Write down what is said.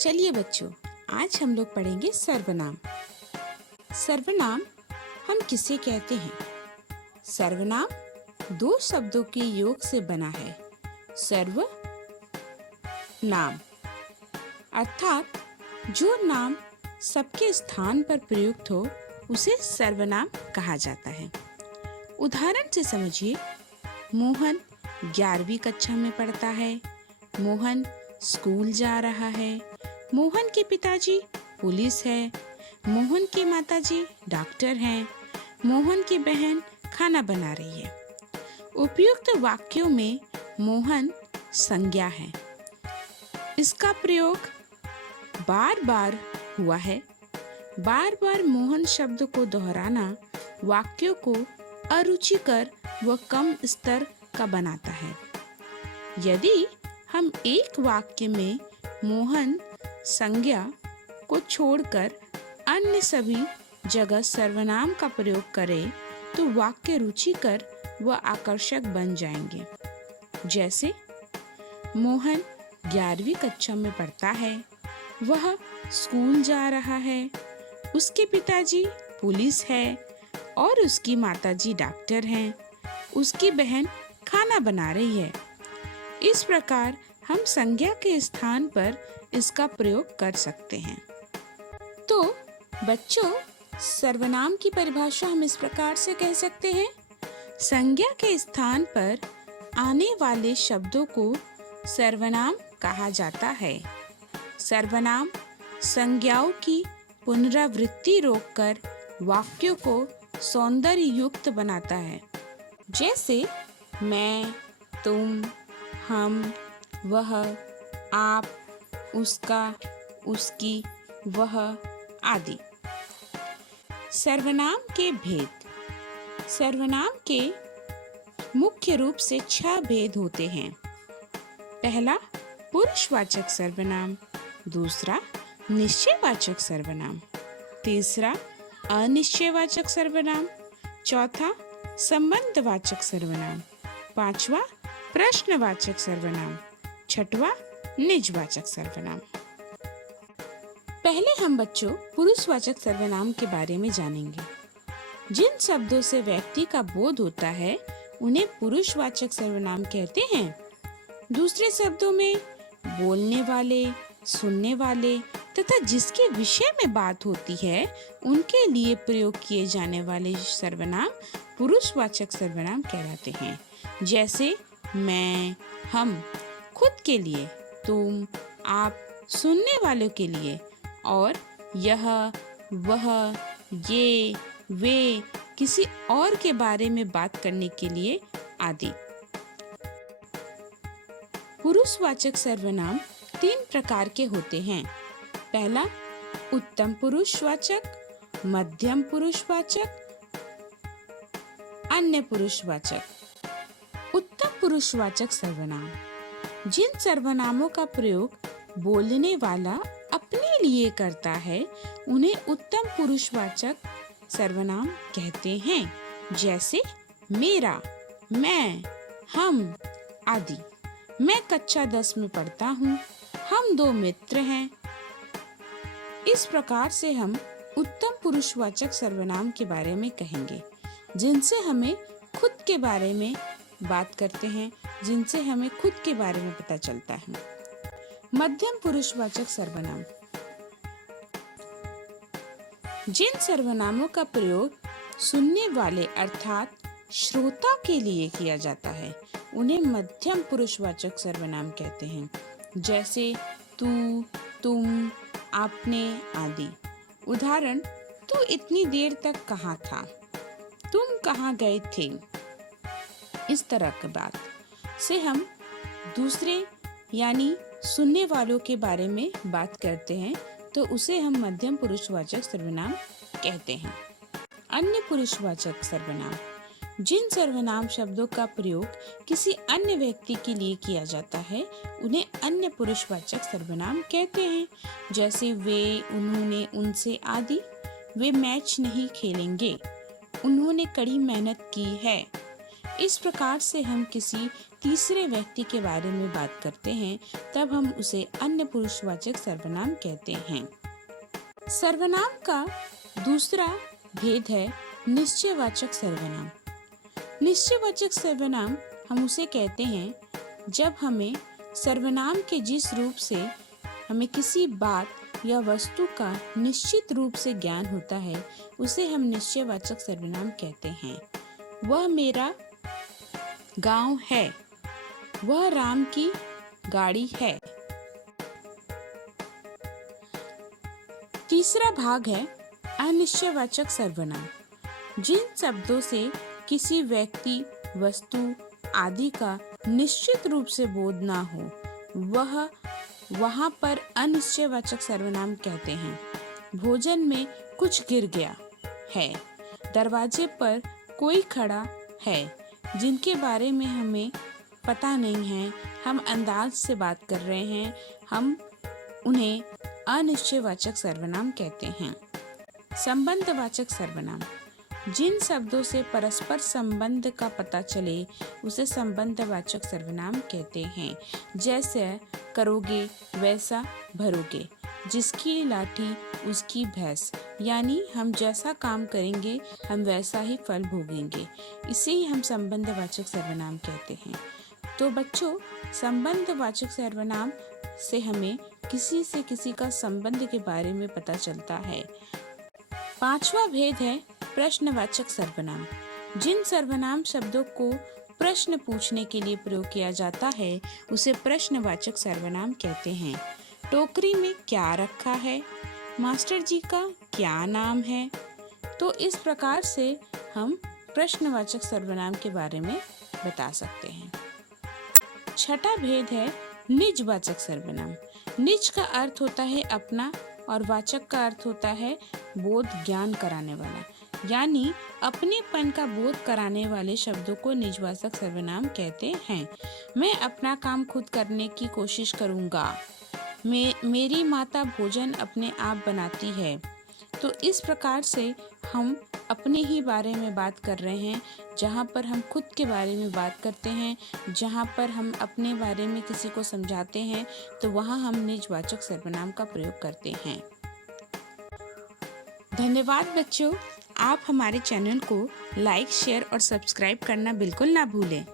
चलिए बच्चों, आज हम लोग पढ़ेंगे सर्वनाम। सर्वनाम हम किसे कहते हैं? सर्वनाम दो शब्दों के योग से बना है। सर्व नाम अर्थात जो नाम सबके स्थान पर प्रयुक्त हो उसे सर्वनाम कहा जाता है। उदाहरण से समझिए, मोहन 11वीं कक्षा में पढ़ता है। मोहन स्कूल जा रहा है। मोहन के पिताजी पुलिस है। मोहन की माताजी डॉक्टर हैं। मोहन की बहन खाना बना रही है। उपयुक्त वाक्यों में मोहन संज्ञा है। इसका प्रयोग बार बार हुआ है। बार बार मोहन शब्द को दोहराना वाक्यों को अरुचिकर व कम स्तर का बनाता है। यदि हम एक वाक्य में मोहन संज्ञा को छोड़कर अन्य सभी जगह सर्वनाम का प्रयोग करें तो वाक्य रुचिकर व आकर्षक बन जाएंगे। जैसे मोहन 11वीं कक्षा में पढ़ता है। वह स्कूल जा रहा है। उसके पिताजी पुलिस है और उसकी माताजी डॉक्टर हैं। उसकी बहन खाना बना रही है। इस प्रकार हम संज्ञा के स्थान पर इसका प्रयोग कर सकते हैं। तो बच्चों, सर्वनाम की परिभाषा हम इस प्रकार से कह सकते हैं। संज्ञा के स्थान पर आने वाले शब्दों को सर्वनाम कहा जाता है। सर्वनाम संज्ञाओं की पुनरावृत्ति रोककर वाक्यों को सौंदर्य युक्त बनाता है। जैसे मैं, तुम, हम, वह, आप, उसका, उसकी, वह आदि। सर्वनाम के भेद। सर्वनाम के मुख्य रूप से 6 भेद होते हैं। पहला पुरुषवाचक सर्वनाम, दूसरा निश्चयवाचक सर्वनाम, तीसरा अनिश्चयवाचक सर्वनाम, चौथा संबंधवाचक सर्वनाम, पांचवा प्रश्नवाचक सर्वनाम, छठवां निजवाचक सर्वनाम। पहले हम बच्चों पुरुषवाचक सर्वनाम के बारे में जानेंगे। जिन शब्दों से व्यक्ति का बोध होता है उन्हें पुरुषवाचक सर्वनाम कहते हैं। दूसरे शब्दों में बोलने वाले, सुनने वाले तथा जिसके विषय में बात होती है उनके लिए प्रयोग किए जाने वाले सर्वनाम पुरुषवाचक सर्वनाम कहलाते हैं। जैसे मैं, हम, खुद के लिए, तुम, आप, सुनने वालों के लिए, और यह, वह, ये, वे, किसी और के बारे में बात करने के लिए आदि। पुरुषवाचक सर्वनाम 3 प्रकार के होते हैं। पहला उत्तम पुरुषवाचक, मध्यम पुरुषवाचक, अन्य पुरुषवाचक। उत्तम पुरुषवाचक सर्वनाम जिन सर्वनामों का प्रयोग बोलने वाला अपने लिए करता है उन्हें उत्तम पुरुषवाचक सर्वनाम कहते हैं। जैसे मेरा, मैं, हम आदि। मैं कक्षा 10 में पढ़ता हूँ। हम 2 मित्र हैं। इस प्रकार से हम उत्तम पुरुषवाचक सर्वनाम के बारे में कहेंगे, जिनसे हमें खुद के बारे में बात करते हैं, जिनसे हमें खुद के बारे में पता चलता है। मध्यम पुरुषवाचक सर्वनाम जिन सर्वनामों का प्रयोग सुनने वाले अर्थात श्रोता के लिए किया जाता है उन्हें मध्यम पुरुषवाचक सर्वनाम कहते हैं। जैसे तू, तुम, आपने आदि। उदाहरण, तू इतनी देर तक कहाँ था? तुम कहाँ गए थे? इस तरह की बात से हम दूसरे यानी सुनने वालों के बारे में बात करते हैं तो उसे हम मध्यम पुरुषवाचक सर्वनाम कहते हैं। अन्य पुरुषवाचक सर्वनाम जिन सर्वनाम शब्दों का प्रयोग किसी अन्य व्यक्ति के लिए किया जाता है उन्हें अन्य पुरुषवाचक सर्वनाम कहते हैं। जैसे वे, उन्होंने, उनसे आदि। वे मैच नहीं खेलेंगे। उन्होंने कड़ी मेहनत की है। इस प्रकार से हम किसी तीसरे व्यक्ति के बारे में बात करते हैं तब हम उसे अन्य पुरुषवाचक सर्वनाम कहते हैं। सर्वनाम का दूसरा भेद है निश्चयवाचक सर्वनाम। निश्चयवाचक सर्वनाम हम उसे कहते हैं जब हमें सर्वनाम के जिस रूप से हमें किसी बात या वस्तु का निश्चित रूप से ज्ञान होता है उसे हम निश्चयवाचक सर्वनाम कहते हैं। वह मेरा गांव है, वह राम की गाड़ी है। तीसरा भाग है अनिश्चयवाचक सर्वनाम। जिन शब्दों से किसी व्यक्ति, वस्तु आदि का निश्चित रूप से बोध ना हो वहाँ पर अनिश्चयवाचक सर्वनाम कहते हैं। भोजन में कुछ गिर गया है, दरवाजे पर कोई खड़ा है जिनके बारे में हमें पता नहीं है, हम अंदाज से बात कर रहे हैं, हम उन्हें अनिश्चयवाचक सर्वनाम कहते हैं। संबंधवाचक सर्वनाम। जिन शब्दों से परस्पर संबंध का पता चले उसे संबंधवाचक सर्वनाम कहते हैं। जैसे करोगे वैसा भरोगे, जिसकी लाठी उसकी भैंस, यानी हम जैसा काम करेंगे हम वैसा ही फल भोगेंगे। इसे ही हम संबंधवाचक सर्वनाम कहते हैं। तो बच्चों, संबंधवाचक सर्वनाम से हमें किसी से किसी का संबंध के बारे में पता चलता है। पांचवा भेद है प्रश्नवाचक सर्वनाम। जिन सर्वनाम शब्दों को प्रश्न पूछने के लिए प्रयोग किया जाता है उसे प्रश्नवाचक सर्वनाम कहते हैं। टोकरी में क्या रखा है, मास्टर जी का क्या नाम है। तो इस प्रकार से हम प्रश्नवाचक सर्वनाम के बारे में बता सकते हैं। छठा भेद है निजवाचक सर्वनाम। निज का अर्थ होता है अपना और वाचक का अर्थ होता है बोध, ज्ञान कराने वाला, यानी अपनेपन का बोध कराने वाले शब्दों को निजवाचक सर्वनाम कहते हैं। मैं अपना काम खुद करने की कोशिश करूंगा, मेरी माता भोजन अपने आप बनाती है। तो इस प्रकार से हम अपने ही बारे में बात कर रहे हैं। जहाँ पर हम खुद के बारे में बात करते हैं, जहाँ पर हम अपने बारे में किसी को समझाते हैं, तो वहाँ हम निजवाचक सर्वनाम का प्रयोग करते हैं। धन्यवाद बच्चों, आप हमारे चैनल को लाइक, शेयर और सब्सक्राइब करना बिल्कुल ना भूलें।